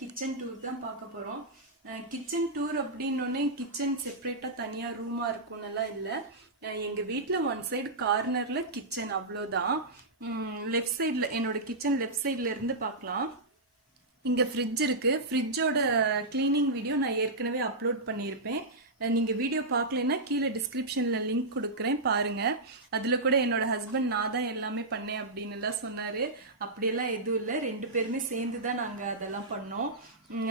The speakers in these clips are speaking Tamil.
கிச்சன் டூர் தான் பார்க்க போறோம். கிச்சன் டூர் அப்படின்னோடனே கிச்சன் செப்பரேட்டா தனியா ரூமா இருக்கும்னெல்லாம் இல்லை. எங்க வீட்டுல ஒன் சைடு கார்னர்ல கிச்சன், அவ்வளோதான். லெஃப்ட் சைட்ல என்னோட கிச்சன் லெஃப்ட் சைட்ல இருந்து பார்க்கலாம். இங்க ஃப்ரிட்ஜ் இருக்கு. ஃப்ரிட்ஜோட கிளீனிங் வீடியோ நான் ஏற்கனவே அப்லோட் பண்ணியிருப்பேன். நீங்க வீடியோ பார்க்கலன்னா கீழே டிஸ்கிரிப்ஷன்ல லிங்க் கொடுக்குறேன், பாருங்க. அதுல கூட என்னோட ஹஸ்பண்ட் நான் தான் எல்லாமே பண்ணேன் அப்படின்னு எல்லாம் சொன்னாரு. அப்படியெல்லாம் எதுவும் இல்லை, ரெண்டு பேருமே சேர்ந்து தான் நாங்க அதெல்லாம் பண்ணோம்.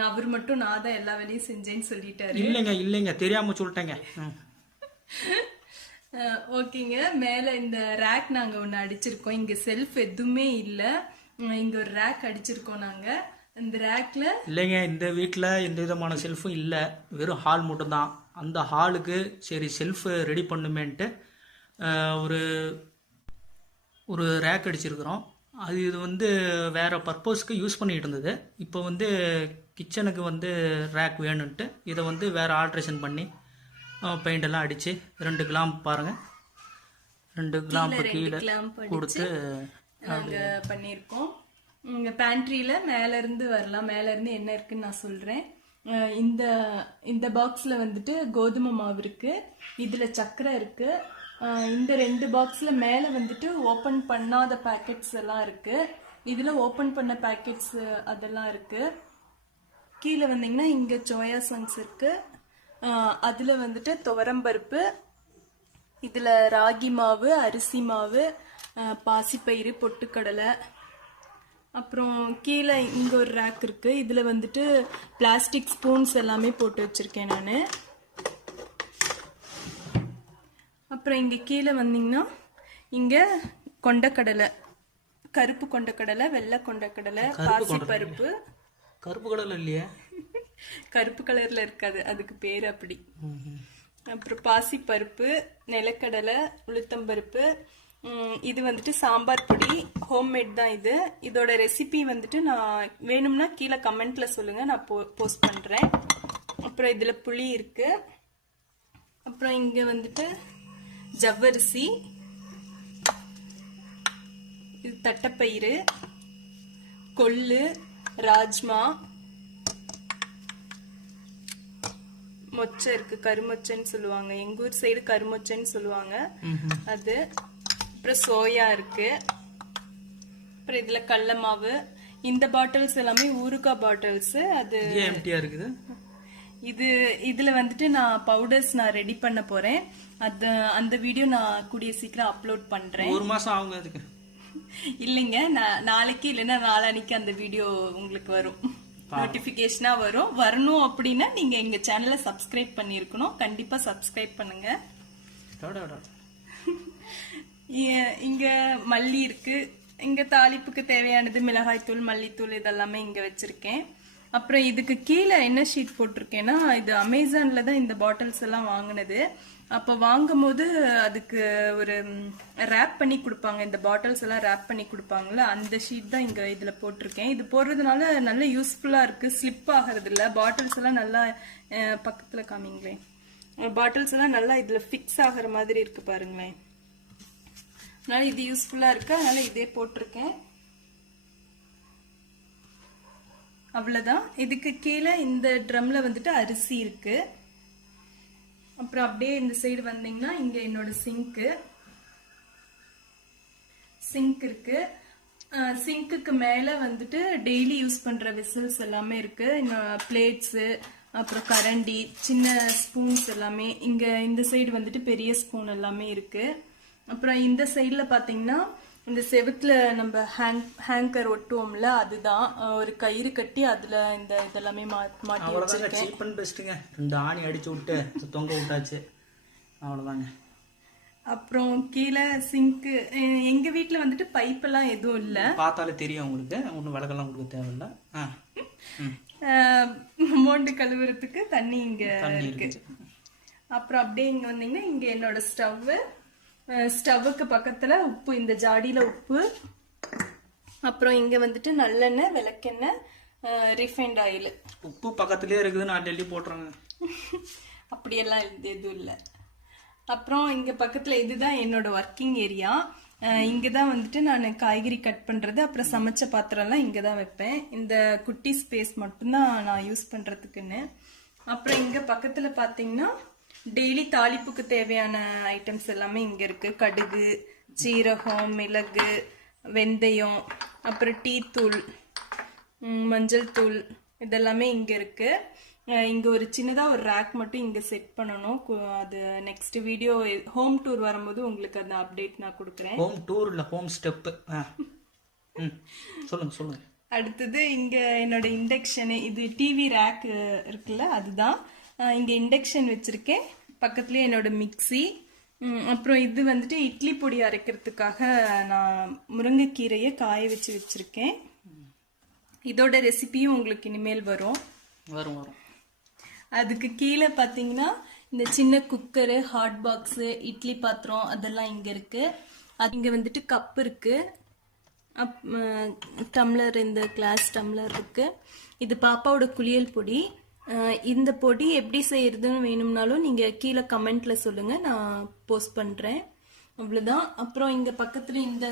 அவர் மட்டும் நான் தான் எல்லா வேலையும் செஞ்சேன்னு சொல்லிட்டாரு. இல்லைங்க தெரியாம சொல்லிட்டேங்க. ஓகேங்க. மேல இந்த ரேக் நாங்க ஒன்னு அடிச்சிருக்கோம். இங்க செல்ஃப் எதுவுமே இல்ல, இங்க ஒரு ரேக் அடிச்சிருக்கோம் நாங்க. இந்த ரேக்ல இல்லைங்க, இந்த வீட்டுல எந்த விதமான செல்ஃபும் இல்ல, வெறும் ஹால் மட்டும் தான். அந்த ஹாலுக்கு சரி செல்ஃப் ரெடி பண்ணுமேன்ட்டு ஒரு ஒரு ரேக் அடிச்சிருக்கிறோம். இது வந்து வேற பர்பஸ்க்கு யூஸ் பண்ணிட்டு இருந்தது. இப்போ வந்து கிச்சனுக்கு வந்து ரேக் வேணும்ட்டு இதை வந்து வேற ஆல்ட்ரேஷன் பண்ணி பெயிண்ட் எல்லாம் அடிச்சு 2 கிளாம்ப் பாருங்க, 2 கிளாம்ப் கீழே கொடுத்து நாங்க பண்ணியிருக்கோம். இங்க பேண்ட்ரியில மேல இருந்து வரலாம். மேல இருந்து என்ன இருக்குன்னு நான் சொல்றேன். இந்த பாக்ஸ்ல வந்துட்டு கோதுமை மாவு இருக்கு, இதுல சக்கரை இருக்கு. இந்த 2 பாக்ஸ்ல மேல வந்துட்டு ஓபன் பண்ணாத பேக்கெட்ஸ் எல்லாம் இருக்கு, இதுல ஓபன் பண்ண பேக்கெட்ஸ் அதெல்லாம் இருக்கு. கீழே வந்தீங்கன்னா இங்க சோயா சங்ஸ் இருக்கு, அதுல வந்துட்டு துவரம்பருப்பு, இதுல ராகி மாவு, அரிசி மாவு, பாசிப்பயிறு, பொட்டுக்கடலை. அப்புறம் கீழே இங்க ஒரு ரேக் இருக்கு, இதுல வந்துட்டு பிளாஸ்டிக் ஸ்பூன்ஸ் எல்லாமே போட்டு வச்சிருக்கேன் நானு. அப்புறம் இங்க கீழே வந்தீங்கன்னா இங்க கொண்டக்கடலை, கருப்பு கொண்டக்கடலை, வெள்ளை கொண்டக்கடலை, பாசிப்பருப்பு. கருப்பு கடலை இல்லையா? கருப்பு கலர்ல இருக்காது, அதுக்கு பேரு அப்படி. அப்புறம் பாசிப்பருப்பு, நிலக்கடலை, உளுத்தம்பருப்பு. இது வந்துட்டு சாம்பார் பொடி, ஹோம்மேட் தான் இது. இதோட ரெசிபி வந்துட்டு நான் வேணும்னா கீழே கமெண்ட்ல சொல்லுங்க, நான் போஸ்ட் பண்றேன். அப்புறம் இதுல புளி இருக்கு. அப்புறம் இங்க வந்துட்டு ஜவ்வரிசி, இது தட்டைப்பயிறு, கொள்ளு, ராஜ்மா, மொச்சை இருக்கு, கருமொச்சைன்னு சொல்லுவாங்க, எங்க ஊர் சைடு கருமொச்சைன்னு சொல்லுவாங்க அது. அப்புறம் சோயா இருக்கு. அப்புறம் இதுல கடல மாவு. இந்த பாட்டில்ஸ் எல்லாமே ஊறுகாய் பாட்டில்ஸ். அது எம்டியா இருக்குது. இதுல வந்துட்டு நான் பவுடர்ஸ் நான் ரெடி பண்ண போறேன். அந்த வீடியோ நான் கூடிய சீக்கிரம் அப்லோட் பண்றேன். ஒரு மாசம் ஆகுங்க அதுக்கு. இல்லைங்க, நாளைக்கு இல்லைன்னா நாளானிக்கு அந்த வீடியோ உங்களுக்கு வரும், நோட்டிபிகேஷனா வரணும். அப்படின்னா நீங்க எங்க சேனலை சப்ஸ்கிரைப் பண்ணிருக்கணும். கண்டிப்பா சப்ஸ்கிரைப் பண்ணுங்க. இங்க மல்லி இருக்கு. இங்க தாளிப்புக்கு தேவையானது மிளகாய்த்தூள், மல்லித்தூள், இதெல்லாமே இங்க வச்சிருக்கேன். அப்புறம் இதுக்கு கீழே என்ன ஷீட் போட்டிருக்கேன்னா, இது அமேசான்ல தான் இந்த பாட்டில்ஸ் எல்லாம் வாங்கினது. அப்ப வாங்கும் போது அதுக்கு ஒரு ரேப் பண்ணி கொடுப்பாங்க, இந்த பாட்டில்ஸ் எல்லாம் ரேப் பண்ணி கொடுப்பாங்கல்ல, அந்த ஷீட் தான் இங்க இதுல போட்டிருக்கேன். இது போடுறதுனால நல்ல யூஸ்ஃபுல்லா இருக்கு, ஸ்லிப் ஆகிறது இல்ல. பாட்டில்ஸ் எல்லாம் நல்லா பக்கத்துல காமிங்களேன். பாட்டில்ஸ் எல்லாம் நல்லா இதுல ஃபிக்ஸ் ஆகிற மாதிரி இருக்கு பாருங்களேன். அதனால இது யூஸ்ஃபுல்லா இருக்கு, அதனால இதே போட்டிருக்கேன். அவ்வளவுதான். இதுக்கு கீழே இந்த ட்ரம்ல வந்துட்டு அரிசி இருக்கு. அப்புறம் அப்படியே இந்த சைடு வந்தீங்கன்னா இங்க என்னோட சிங்க் இருக்கு. சிங்க்குக்கு மேல வந்துட்டு டெய்லி யூஸ் பண்ற வெசல்ஸ் எல்லாமே இருக்கு. பிளேட்ஸ், அப்புறம் கரண்டி, சின்ன ஸ்பூன்ஸ் எல்லாமே. இங்க இந்த சைடு வந்துட்டு பெரிய ஸ்பூன் எல்லாமே இருக்கு. அப்புறம் இந்த சைடுல பாத்தீங்கன்னா இந்த செவுத்துல நம்ம ஹேங்கர் ஒட்டுவோம்ல, அதுதான் ஒரு கயிறு கட்டி அதுல இந்த இதெல்லாமே மாட்டி வச்சிருக்கேன். Cheap and பெஸ்ட்ங்க. 2 ஆணி அடிச்சு விட்டு தொங்க விட்டாச்சு, அவ்வளவுதாங்க. அப்புறம் கீழே சிங்க். எங்க வீட்டுல வந்துட்டு பைப் எல்லாம் எதுவும் இல்ல, பார்த்தாலே தெரியும் உங்களுக்கு. ஒன்னும் விளக்கெல்லாம் கொடுக்க தேவையில்ல. மோண்டு கழுவுறதுக்கு தண்ணி இங்க இருக்கு. அப்புறம் அப்படியே இங்க வந்தீங்கன்னா இங்க என்னோட ஸ்டவ்வுக்கு பக்கத்துல உப்பு, இந்த ஜாடியில உப்பு. அப்புறம் இங்க வந்துட்டு நல்லெண்ணெய், விளக்கெண்ணெய், ரிஃபைண்ட் ஆயில். உப்பு பக்கத்துலயே இருக்குது, நான் டெல்லி போட்டுறேங்க. அப்படியெல்லாம் எதுவும் இல்லை. அப்புறம் இங்க பக்கத்துல இதுதான் என்னோட ஒர்க்கிங் ஏரியா. இங்கே தான் வந்துட்டு நான் காய்கறி கட் பண்ணுறது அப்புறம் சமைச்ச பாத்திரம்லாம் இங்கே தான் வைப்பேன். இந்த குட்டி ஸ்பேஸ் மட்டும்தான் நான் யூஸ் பண்ணுறதுக்குன்னு. அப்புறம் இங்கே பக்கத்தில் பார்த்தீங்கன்னா டெய்லி தாளிப்புக்கு தேவையான ஐட்டம்ஸ் எல்லாமே இங்கே இருக்குது. கடுகு, சீரகம், மிளகு, வெந்தயம், அப்புறம் டீ தூள், மஞ்சள் தூள் இதெல்லாமே இங்கே இருக்குது. இங்கே ஒரு சின்னதாக ஒரு ரேக் மட்டும் இங்கே செட் பண்ணணும். அது நெக்ஸ்ட் வீடியோ ஹோம் டூர் வரும்போது உங்களுக்கு அந்த அப்டேட் நான் கொடுக்குறேன். ஹோம் டூர் இல்லை, ஹோம் ஸ்டெப்பு. சொல்லுங்க. அடுத்தது இங்கே என்னோட இண்டக்ஷனு, இது டிவி ரேக் இருக்குல்ல அதுதான். இங்கே இண்டக்ஷன் வச்சுருக்கேன். பக்கத்துலேயே என்னோட மிக்ஸி. அப்புறம் இது வந்துட்டு இட்லி பொடி அரைக்கிறதுக்காக நான் முருங்கைக்கீரையை காய வச்சுருக்கேன். இதோட ரெசிபியும் உங்களுக்கு இனிமேல் வரும். அதுக்கு கீழே பார்த்தீங்கன்னா இந்த சின்ன குக்கரு, ஹாட் பாக்ஸு, இட்லி பாத்திரம் அதெல்லாம் இங்கே இருக்குது. அது இங்கே வந்துட்டு கப் இருக்குது, டம்ளர், இந்த கிளாஸ் டம்ளர் இருக்குது. இது பாப்பாவோட குளியல் பொடி. இந்த பொடி எப்படி செய்யறதுன்னு வேணும்னாலும் நீங்கள் கீழே கமெண்ட்டில் சொல்லுங்கள், நான் போஸ்ட் பண்ணுறேன். அவ்வளோதான். அப்புறம் இங்கே பக்கத்தில் இந்த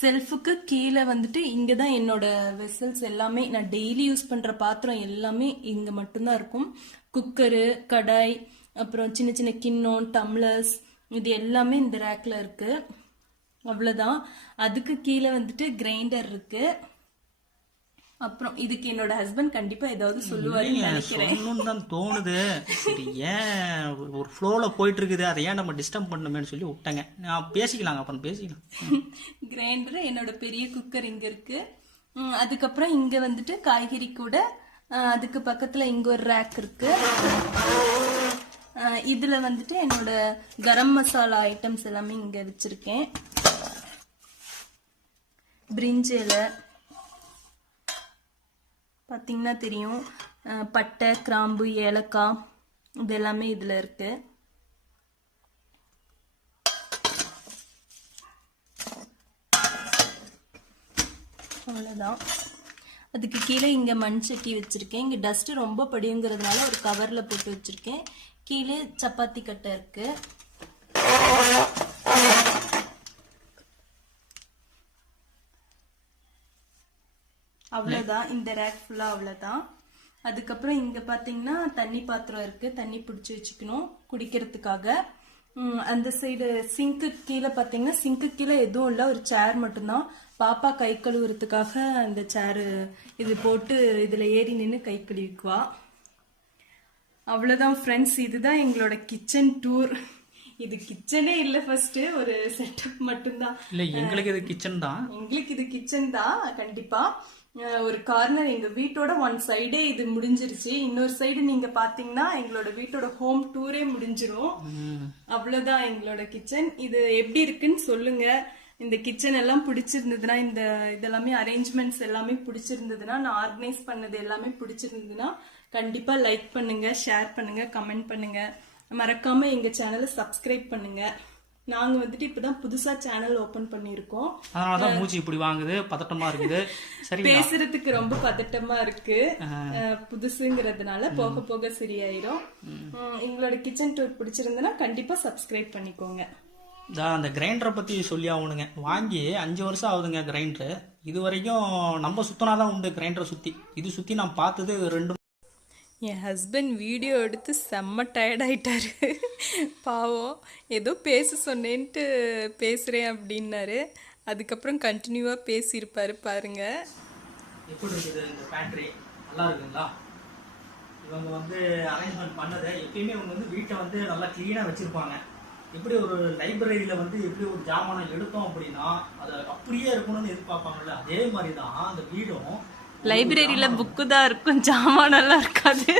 செல்ஃபுக்கு கீழே வந்துட்டு இங்கே தான் என்னோட வெசல்ஸ் எல்லாமே, நான் டெய்லி யூஸ் பண்ணுற பாத்திரம் எல்லாமே இங்கே மட்டும்தான் இருக்கும். குக்கரு, கடாய், அப்புறம் சின்ன சின்ன கிண்ணம், டம்ளர்ஸ் இது எல்லாமே இந்த ரேக்கில் இருக்குது. அவ்வளோதான். அதுக்கு கீழே வந்துட்டு கிரைண்டர் இருக்குது. அப்புறம் இதுக்கு என்னோட ஹஸ்பண்ட் கண்டிப்பா ஏதாவது சொல்லுவாருன்னு நினைக்கிறேன். தான் தோணுது. சரி, ஏன் ஒரு ஃப்ளோல போயிட்டு இருக்குது, அதை ஏன் நம்ம டிஸ்டர்ப் பண்ணணுமேனு சொல்லி விட்டாங்க. நான் பேசிக்கலாங்க, அப்புறம் பேசிக்கலாம். கிரைண்டர், என்னோட பெரிய குக்கர் இங்க இருக்கு. அதுக்கப்புறம் இங்க வந்துட்டு காய்கறி கூட, அதுக்கு பக்கத்துல இங்க ஒரு ரேக் இருக்கு. இதுல வந்துட்டு என்னோட கரம் மசாலா ஐட்டம்ஸ் எல்லாமே இங்க வச்சிருக்கேன். பிரிஞ்சி இலை பார்த்தீங்கன்னா தெரியும், பட்டை, கிராம்பு, ஏலக்காய் இது எல்லாமே இதில் இருக்கு. அவ்வளோதான். அதுக்கு கீழே இங்கே மண் சட்டி வச்சுருக்கேன். இங்கே டஸ்ட்டு ரொம்ப படியுங்கிறதுனால ஒரு கவரில் போட்டு வச்சுருக்கேன். கீழே சப்பாத்தி கட்டை இருக்கு. அவ்வளோதான். இந்த ரேக் ஃபுல்லாக அவ்வளோதான். அதுக்கப்புறம் இங்கே பார்த்தீங்கன்னா தண்ணி பாத்திரம் இருக்குது, தண்ணி பிடிச்சி வச்சுக்கணும் குடிக்கிறதுக்காக. அந்த சைடு சிங்க்கு கீழே பார்த்தீங்கன்னா, சிங்க்கு கீழே எதுவும் இல்லை, ஒரு சேர் மட்டும்தான். பாப்பா கை கழுவுறதுக்காக அந்த சேரு இது போட்டு இதில் ஏறி நின்று கை கழுவிக்குவா. அவ்வளோதான் ஃப்ரெண்ட்ஸ், இதுதான் எங்களோட கிச்சன் டூர். இது கிச்சனே இல்லை, ஃபர்ஸ்ட் ஒரு செட்டப் மட்டும்தான். இல்லை, எங்களுக்கு இது கிச்சன் தான். எங்களுக்கு இது கிச்சன் தான் கண்டிப்பா. ஒரு கார்னர் எங்க வீட்டோட ஒன் சைடே இது முடிஞ்சிருச்சு. இன்னொரு சைடு நீங்க பாத்தீங்கன்னா எங்களோட வீட்டோட ஹோம் டூரே முடிஞ்சிரும். அவ்வளவுதான் எங்களோட கிச்சன். இது எப்படி இருக்குன்னு சொல்லுங்க. இந்த கிச்சன் எல்லாம் பிடிச்சிருந்ததுன்னா, இந்த இதெல்லாமே அரேஞ்ச்மெண்ட்ஸ் எல்லாமே பிடிச்சிருந்ததுன்னா, நான் ஆர்கனைஸ் பண்ணது எல்லாமே பிடிச்சிருந்ததுன்னா கண்டிப்பா லைக் பண்ணுங்க, ஷேர் பண்ணுங்க, கமெண்ட் பண்ணுங்க. மறக்காம எங்க சேனலை சப்ஸ்கிரைப் பண்ணுங்க. நாங்க வந்துட்டு இப்பதான் புதுசா சேனல் ஓபன் பண்ணிருக்கோம். அதனாலதான் மூச்சு இப்படி வாங்குது, பதட்டமா இருக்குது. சரி, பேசுறதுக்கு ரொம்ப பதட்டமா இருக்கு, புதுசுங்கிறதுனால. போக போக சரியாயிரும். எங்களோட கிச்சன் டூர் பிடிச்சிருந்தனா கண்டிப்பா சப்ஸ்கிரைப் பண்ணிக்கோங்க. அந்த கிரைண்டரை பத்தி சொல்லி ஆகணுங்க. வாங்கி 5 வருஷம் ஆகுதுங்க கிரைண்டர். இது வரைக்கும் நம்ம சுத்தினாதான் உண்டு கிரைண்டரை சுத்தி. இது சுத்தி நான் பார்த்தது 2. என் ஹஸ்பண்ட் வீடியோ எடுத்து செம்ம டயர்டாயிட்டாரு. பாவம், ஏதோ பேச சொன்னேன்ட்டு பேசுகிறேன் அப்படின்னாரு. அதுக்கப்புறம் கண்டினியூவாக பேசியிருப்பாரு பாருங்க. எப்படி இருக்குது இந்த பேண்ட்ரி? நல்லா இருக்குங்களா? இவங்க வந்து அரேஞ்ச்மெண்ட் பண்ணது. எப்பயுமே இவங்க வந்து வீட்டை வந்து நல்லா க்ளீனாக வச்சுருப்பாங்க. எப்படி ஒரு லைப்ரரியில் வந்து எப்படி ஒரு ஜாமானம் எடுத்தோம் அப்படின்னா அது அப்படியே இருக்கணும்னு எதிர்பார்ப்பாங்கல்ல, அதே மாதிரி தான் அந்த வீடும். லைப்ரரியில புக்கு தான் இருக்கும், ஜாமானெல்லாம் இருக்காது.